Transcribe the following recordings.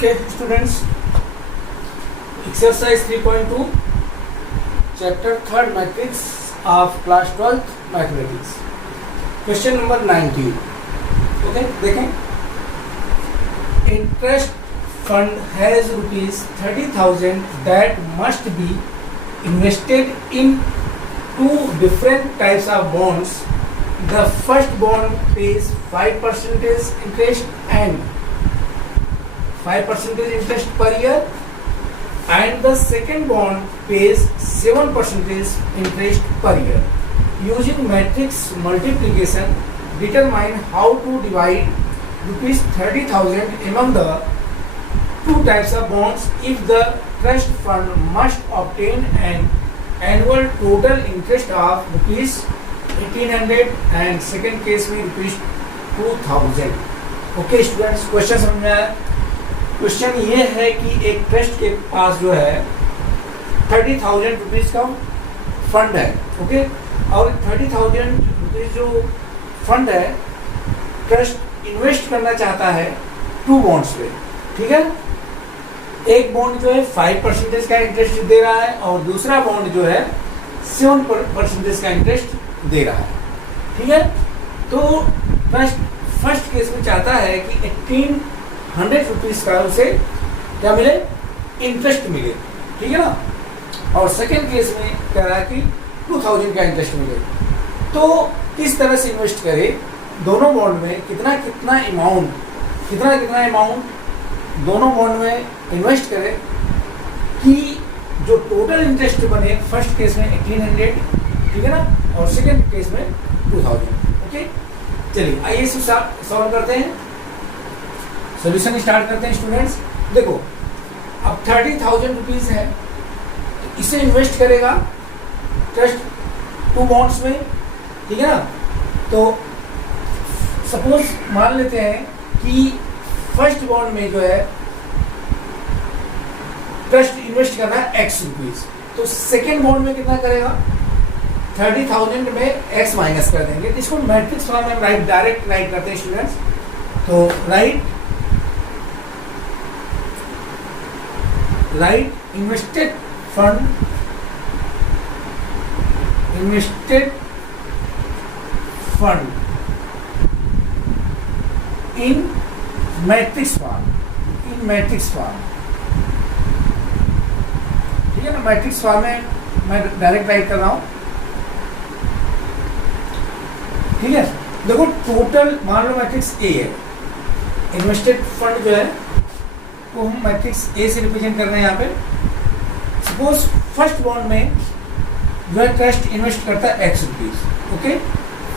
Okay, students, exercise 3.2, chapter 3rd matrix of class 12th mathematics. Question number 19. Okay, देखें. Interest fund has rupees 30,000 that must be invested in two different types of bonds. The first bond pays 5% interest and 5% interest per year, and the second bond pays 7% interest per year. Using matrix multiplication, determine how to divide rupees 30,000 among the two types of bonds if the trust fund must obtain an annual total interest of rupees 1800 and second case में rupees 2000. Okay students, question समझ में आया? Question ये है कि एक trust के पास जो है 30,000 रुपीज़ का फंड है. ओके, और 30,000 रुपीज़ जो फंड है ट्रस्ट इन्वेस्ट करना चाहता है टू बॉन्ड्स पे. ठीक है, एक बॉन्ड जो है 5% का इंटरेस्ट दे रहा है और दूसरा बॉन्ड जो है 7% का इंटरेस्ट दे रहा है. ठीक है, तो ट्रस्ट फर्स्ट केस में चाहता है कि 1800 रुपीज़ का उसे क्या मिले, इंटरेस्ट मिले. ठीक है ना, और सेकेंड केस में कह रहा है कि 2000 का इंटरेस्ट मिले. तो किस तरह से इन्वेस्ट करे दोनों बॉन्ड में, कितना कितना अमाउंट दोनों बॉन्ड में इन्वेस्ट करे कि जो टोटल इंटरेस्ट बने फर्स्ट केस में 1800, ठीक है ना, और सेकेंड केस में 2000. ओके, चलिए आइए इसे सॉल्व करते हैं, सोल्यूशन स्टार्ट करते हैं. स्टूडेंट्स देखो, अब 30,000 रुपीज़ है तो इसे इन्वेस्ट करेगा ट्रस्ट टू बॉन्ड्स में. ठीक है ना, तो सपोज मान लेते हैं कि फर्स्ट बॉन्ड में जो है ट्रस्ट इन्वेस्ट करना है x रुपीज़, तो सेकेंड बॉन्ड में कितना करेगा, 30,000 में x माइनस कर देंगे. इसको मैट्रिक्स फॉर्म में डायरेक्ट राइट करते हैं स्टूडेंट्स. तो right invested fund in matrix form. ठीक है ना, मैट्रिक्स फॉर्म में मैं डायरेक्ट राइट कर रहा हूं. ठीक है, देखो टोटल मान लो मैट्रिक्स ए है, इन्वेस्टेड फंड जो है वो हम मैट्रिक्स ए से रिप्रेजेंट कर रहे हैं यहाँ पे. सपोज फर्स्ट बॉन्ड में जो है ट्रस्ट इन्वेस्ट करता है x rupees. Okay,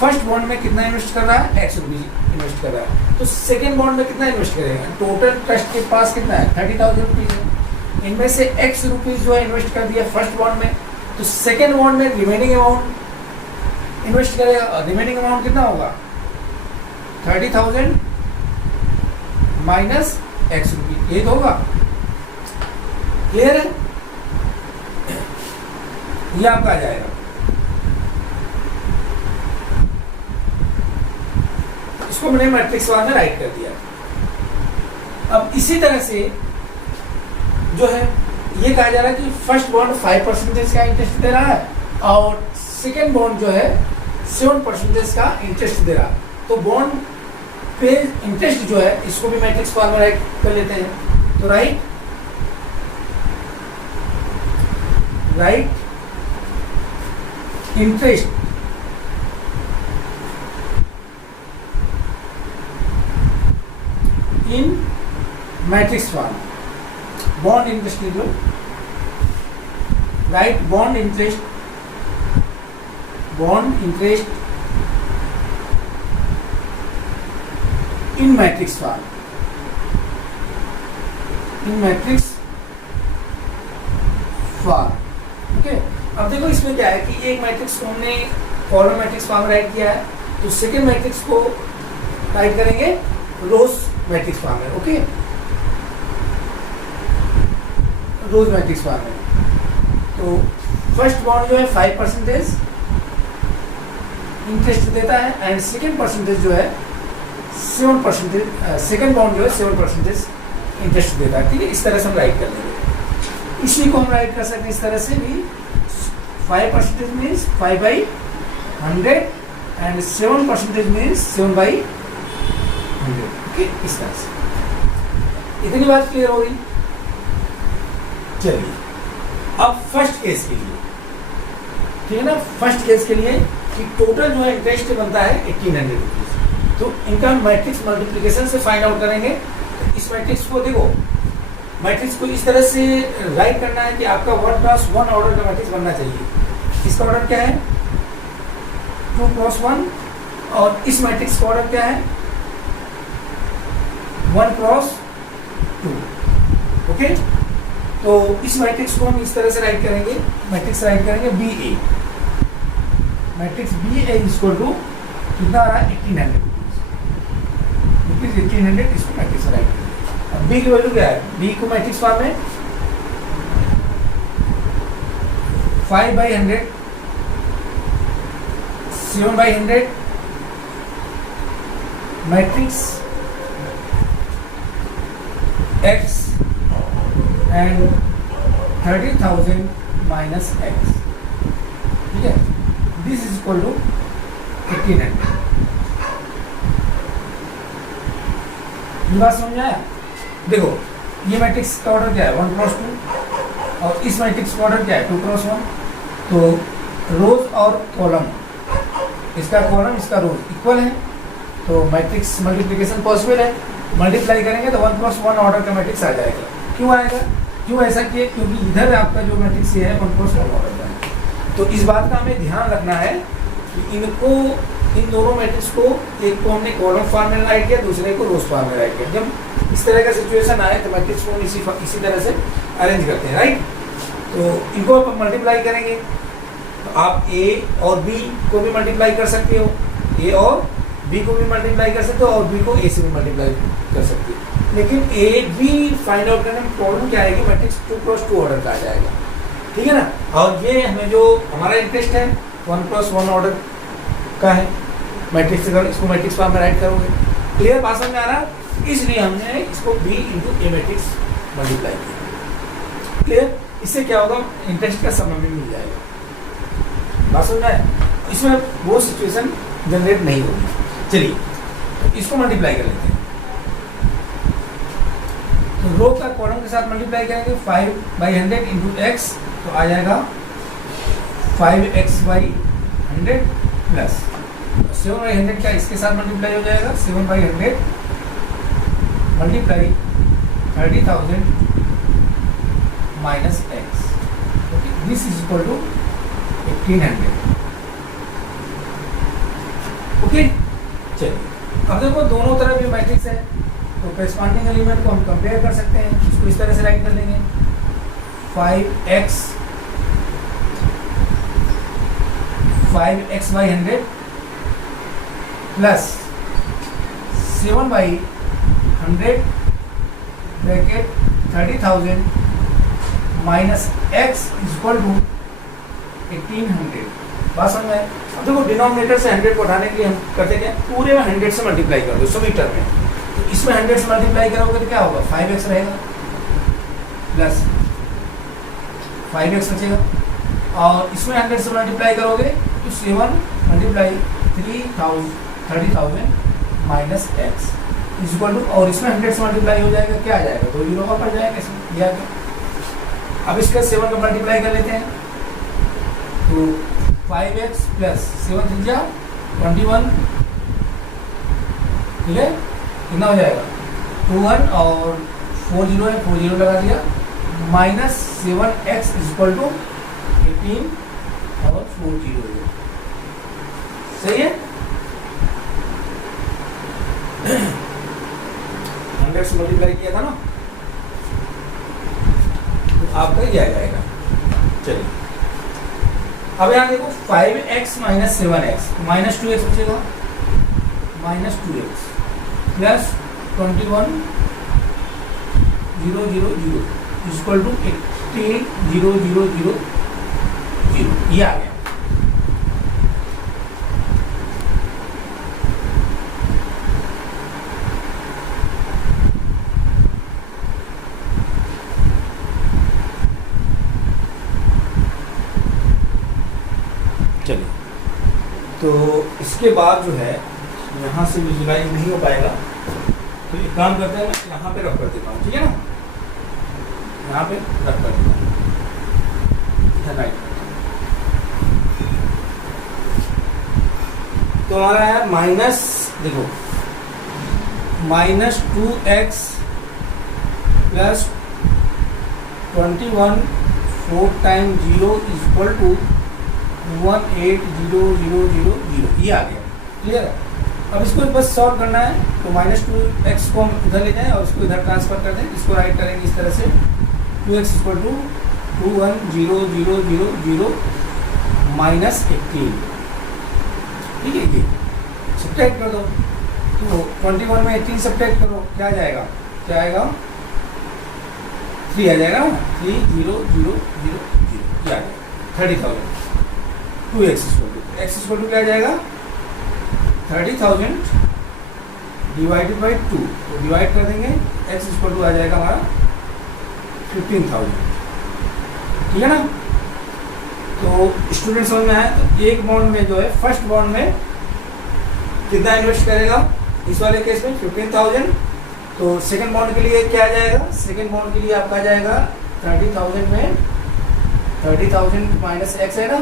first bond में कितना इन्वेस्ट कर रहा है, x रुपीज़ इन्वेस्ट कर रहा है. तो सेकेंड बॉन्ड में कितना इन्वेस्ट करेगा, टोटल ट्रस्ट के पास कितना है 30,000 रुपीज़ है. इनमें से x रुपीज़ जो है इन्वेस्ट कर दिया फर्स्ट बॉन्ड में, तो सेकेंड बॉन्ड में रिमेनिंग अमाउंट इन्वेस्ट करेगा. रिमेनिंग अमाउंट कितना होगा, 30,000 माइनस x रुपीज़, ये तो होगा. क्लियर है, ये आपका आ जाएगा. इसको मैंने मैट्रिक्स फॉर्म में राइट कर दिया. अब इसी तरह से जो है ये कहा जा रहा है कि फर्स्ट बॉन्ड 5% का इंटरेस्ट दे रहा है और सेकेंड बॉन्ड जो है 7% का इंटरेस्ट दे रहा है. तो बॉन्ड पे इंटरेस्ट जो है इसको भी मैट्रिक्स फॉर्म में राइट कर लेते हैं. तो write interest in matrix form. Bond interest लिख लो, write bond interest in matrix form. Okay, अब देखो इसमें क्या है कि एक मैट्रिक्स को हमने कॉलम मैट्रिक्स फॉर्म में राइट किया है, तो सेकेंड मैट्रिक्स को राइट करेंगे रोज मैट्रिक्स फॉर्म में. ओके, रोज मैट्रिक्स फॉर्म में. तो फर्स्ट बॉन्ड जो है 5% इंटरेस्ट देता है एंड सेकेंड परसेंटेज जो है 7%, सेकेंड बॉन्ड जो है 7% इंटरेस्ट देता है, ठीक है। इस तरह से हम राइट कर लेंगे। इसी को हम राइट कर सकते हैं इस तरह से भी, 5% मीन्स 5/100 एंड 7% मीन्स 7/100, ओके। इस तरह से इतनी बात क्लियर हो गई। चलिए अब फर्स्ट केस के लिए, ठीक है ना, फर्स्ट केस के लिए कि टोटल जो है इंटरेस्ट बनता है 1800 रुपीज, तो इनका मैट्रिक्स मल्टीप्लिकेशन से फाइंड आउट करेंगे। तो इस मैट्रिक्स को देखो, मैट्रिक्स को इस तरह से राइट करना है कि आपका 1+1 ऑर्डर का मैट्रिक्स बनना चाहिए। इसका ऑर्डर क्या है 2×1, और इस मैट्रिक्स का ऑर्डर क्या है 1×2, ओके। तो इस मैट्रिक्स को हम इस तरह से राइट करेंगे, मैट्रिक्स राइट करेंगे BA, matrix BA equal to कितना आ रहा है 1800 रुपीज, 1800, इसको मैट्रिक्स राइट करेंगे। अब B की वैल्यू क्या है, B को मैट्रिक्स फॉर्म में 5/100, 7/100, matrix X and 30,000 minus X, ठीक है। This is equal to 1800। ये बात समझ आया? देखो ये मैट्रिक्स का ऑर्डर क्या है 1×2, और इस मैट्रिक्स का ऑर्डर क्या है 2×1। तो रोज और कॉलम, इसका कॉलम इसका रोज इक्वल है, तो मैट्रिक्स मल्टीप्लिकेशन पॉसिबल है। मल्टीप्लाई करेंगे तो 1+1 ऑर्डर का मैट्रिक्स आ जाएगा। क्यों आएगा, क्यों ऐसा किए, क्योंकि इधर आपका जो मैट्रिक्स ये है 1+1 ऑर्डर का है। तो इस बात का हमें ध्यान रखना है कि इनको, इन दोनों मैट्रिक्स को, एक को हमने कॉलम फॉर्म में राइट किया, दूसरे को रोज फॉर्म में राइट किया। जब इस तरह का सिचुएशन आए तो मैट्रिक्स को इसी तरह से अरेंज करते हैं, राइट। तो इनको आप मल्टीप्लाई करेंगे तो आप A और B को भी मल्टीप्लाई कर सकते हो, A और B को भी मल्टीप्लाई कर सकते हो, और B को A से भी मल्टीप्लाई कर सकते हो। लेकिन A B फाइंड आउट करने में प्रॉब्लम क्या आएगी, मैट्रिक्स 2×2 ऑर्डर का आ जाएगा, ठीक है ना। और ये हमें जो हमारा इंटरेस्ट है 1+1 ऑर्डर का है मैट्रिक्स, अगर इसको मैट्रिक्स फॉर्म में राइट करोगे। क्लियर, बात समझ में आ रहा? इसलिए हमने इसको B × A मैट्रिक्स मल्टीप्लाई किया। क्लियर, इससे क्या होगा, इंटरेस्ट का सम हमें मिल जाएगा। बात समझ आए? इसमें वो सिचुएशन जनरेट नहीं होगी। चलिए तो इसको मल्टीप्लाई कर लेते हैं। तो रो का कॉलम के साथ मल्टीप्लाई करेंगे, 5/100 इंटू x, तो आ जाएगा 5x/100 प्लस 7/100 का इसके साथ मल्टीप्लाई हो जाएगा, 7/100 multiply 30,000 minus x, okay. This is equal to 1800, okay. चलिए अब देखो दोनों तरफ ये मैट्रिक्स है, तो करेस्पॉन्डिंग एलिमेंट को हम कंपेयर कर सकते हैं। इसको इस तरह से राइट कर लेंगे, 5x/100 plus 7/100 bracket 30,000 minus x equal to 1800। बात समझ में? अब देखो डिनोमिनेटर से 100 को उठाने के लिए हम करते क्या, पूरे में 100 से मल्टीप्लाई कर दो सभी टर्म में। तो इसमें 100 से मल्टीप्लाई करोगे तो क्या होगा, 5x रहेगा प्लस 5x बचेगा, और इसमें 100 से मल्टीप्लाई करोगे तो 7 multiply 30,000 minus x equal to, और इसमें 100 से मल्टीप्लाई हो जाएगा, क्या आ जाएगा, 2 जीरो का पड़ जाएगा इसमें, दिया गया। अब इसका 7 का मल्टीप्लाई कर लेते हैं, तो 5x प्लस 7 3 21, ठीक है, कितना हो जाएगा 21, और 4 जीरो है, 4 जीरो लगा दिया, माइनस 7x इक्वल टू 18 और 4 जीरो, सही है। 100 से मल्टीप्लाई किया था ना, तो आपका ये आ जाएगा। चलिए अब यहाँ देखो 5x minus 7x, minus 2x बचेगा, minus 2x plus 21 0 0 0 equal to 18 0 0 0 0, ये आ गया। उसके बाद जो है यहाँ से विजुलाइज नहीं हो पाएगा, तो एक काम करते हैं, मैं यहाँ पे रख कर देता हूँ, ठीक है ना, यहाँ पे रख कर देता हूँ, इधर राइट करता हूँ। तो हमारा है माइनस, देखो -2x plus 21 4 time 0 equal to 18000, ये आ गया, क्लियर है। अब इसको बस सॉल्व करना है, तो -2x को हम इधर ले जाएं और इसको इधर ट्रांसफर कर दें, इसको राइट करेंगे इस तरह से, 2x इक्वल टू 210000 -18, ठीक है। ये सब्ट्रैक्ट कर दो, तो 21 में 18 सब्ट्रैक्ट करो, क्या जाएगा, क्या आएगा, 3 आ जाएगा ना, 3000, ये आ गया 30,000। 2x इक्वल टू क्या आ जाएगा, 30,000 डिवाइडेड बाई 2, तो डिवाइड कर देंगे, x इक्वल टू आ जाएगा हमारा 15,000, ठीक है ना। तो स्टूडेंट समझ में आया, तो एक बॉन्ड में जो है फर्स्ट बॉन्ड में कितना इन्वेस्ट करेगा, इस वाले केस में 15,000, तो सेकंड बॉन्ड के लिए क्या आ जाएगा, सेकंड बॉन्ड के लिए आपका आ जाएगा 30,000 में 30,000 माइनस x है ना,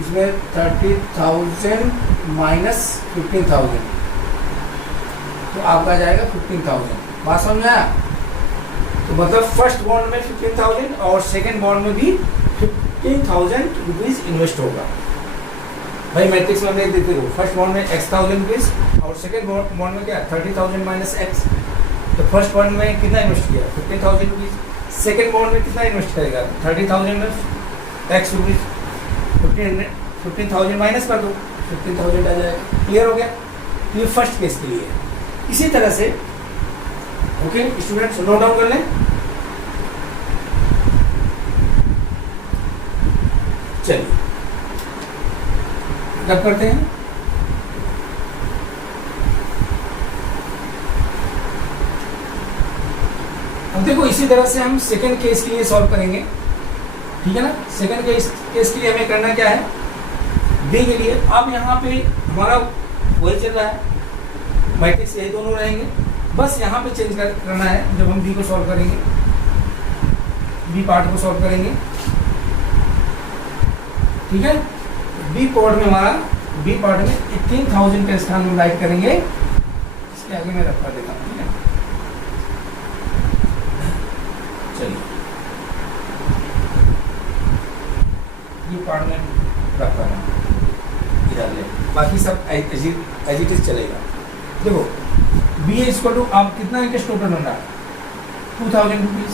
इसमें 30,000 माइनस 15,000, तो आपका जाएगा 15,000। बात समझ में आया, तो मतलब फर्स्ट बॉन्ड में 15,000 और सेकंड बॉन्ड में भी 15,000 रुपीज इन्वेस्ट होगा। भाई मैट्रिक्स में देख देते हो, फर्स्ट बॉन्ड में x,000 रुपीज और सेकंड बॉन्ड में क्या 30,000 माइनस x, तो फर्स्ट बॉन्ड में कितना इन्वेस्ट किया 15,000 रुपीज, सेकंड बॉन्ड में कितना इन्वेस्ट करेगा 30,000 में x रुपीज, 15,000 माइनस कर दो, 15,000 आ जाएगा, क्लियर हो गया। तो ये फर्स्ट केस के लिए है। इसी तरह से ओके स्टूडेंट्स नोट डाउन कर लें, चलिए कब करते हैं, अब देखो इसी तरह से हम सेकंड केस के लिए सॉल्व करेंगे, ठीक है ना। सेकंड केस के लिए हमें करना क्या है, बी के लिए, अब यहाँ पे हमारा वही चल रहा है, मैट्रिक्स यही दोनों रहेंगे, बस यहाँ पे चेंज करना है जब हम बी को सॉल्व करेंगे, बी पार्ट को सॉल्व करेंगे, ठीक है। बी पार्ट में हमारा, बी पार्ट में 18,000 के स्थान में राइट करेंगे, इसके आगे मैं रख कर देता हूँ, ठीक है। चलिए ये पार्ट में रख कर इधर ले, बाकी सब एज इट इज चलेगा। देखो बी इक्वल टू, आप कितना इंटरेस्ट टोटल बन रहा है 2,000 रुपीज,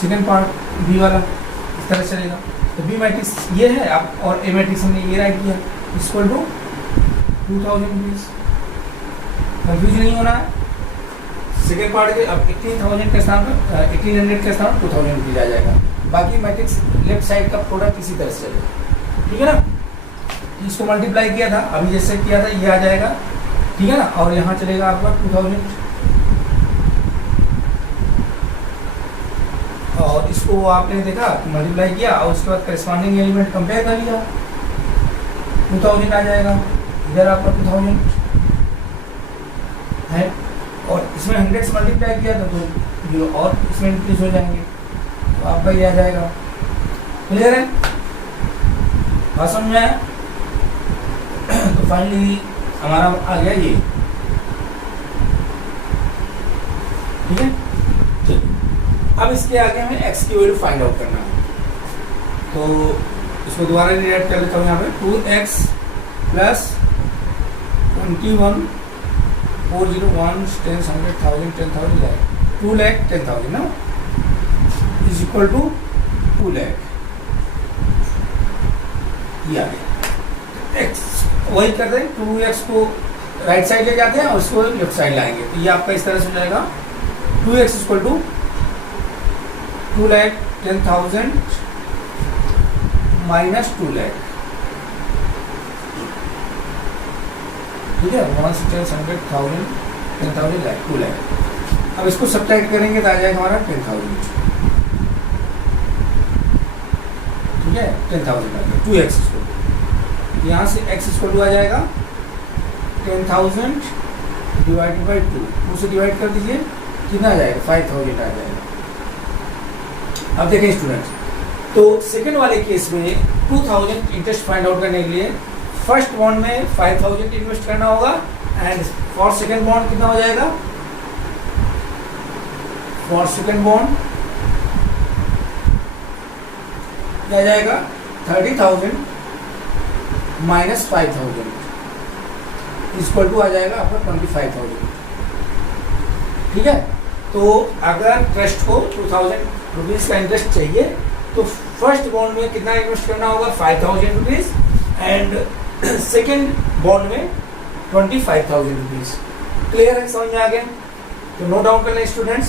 सेकेंड पार्ट बी वाला इस तरह चलेगा। तो बी मैट्रिक्स ये है आप, और ए मैट्रिक्स हमने ये राइट किया इक्वल टू 2,000 रुपीज, कंफ्यूज नहीं होना है। सेकेंड पार्ट के अब 18,000 के स्थान पर 1800 के स्थान 2,000 रुपीज आ जाएगा, बाकी मैट्रिक्स लेफ्ट साइड का प्रोडक्ट इसी तरह से चलेगा, ठीक है ना। इसको मल्टीप्लाई किया था, अभी जैसे किया था ये आ जाएगा, ठीक है ना, और यहाँ चलेगा आपका 2,000, और इसको आपने देखा मल्टीप्लाई किया और उसके बाद करस्पॉन्डिंग एलिमेंट कंपेयर कर लिया, 2,000 आ जाएगा, इधर आपका 2,000 है, और इसमें 100 से मल्टीप्लाई किया था तो ये और इसमें इंक्रीज हो जाएंगे, तो आपका ये आ जाएगा, क्लियर है, बात समझ में आया। तो फाइनली हमारा आ गया ये, ठीक है। चलिए अब इसके आगे हमें x की वैल्यू फाइंड आउट करना है, तो इसको दोबारा रिराइट कर लेता हूँ यहाँ पे, 2x प्लस 21 401 10 100,000 10,000 लाख 2,10,000 ना इज इक्वल टू 2 लाख, ये आ गया। x वही कर दें, 2x को राइट साइड ले जाते हैं और इसको लेफ्ट साइड लाएंगे, तो ये आपका इस तरह से हो जाएगा 2x equal to 2,10,000 minus 2 lakh, ठीक है, 1,600,000 10,000 लाख 2 लाख। अब इसको सब्ट्रैक्ट करेंगे तो आ जाएगा हमारा 10,000, ठीक है, 10,000 आ गया 2x इसको, यहाँ से x इक्वल टू आ जाएगा 10,000 डिवाइडेड बाई 2 से डिवाइड कर दीजिए, कितना आ जाएगा 5,000 आ जाएगा। अब देखें स्टूडेंट्स, तो सेकेंड वाले केस में 2,000 इंटरेस्ट फाइंड आउट करने के लिए फर्स्ट बॉन्ड में 5,000 इन्वेस्ट करना होगा एंड फॉर सेकेंड बॉन्ड कितना हो जाएगा, फॉर सेकेंड बॉन्ड क्या जाएगा 30,000 माइनस 5,000 इक्वल टू आ जाएगा आपका 25,000। ठीक है, तो अगर ट्रस्ट को 2,000 रुपीज़ का इंटरेस्ट चाहिए तो फर्स्ट बॉन्ड में कितना इन्वेस्ट करना होगा 5,000 रुपीज़ एंड सेकेंड बॉन्ड में 25,000 रुपीज़। क्लियर है, समझ में आ गया? तो नोट डाउन कर लें स्टूडेंट्स।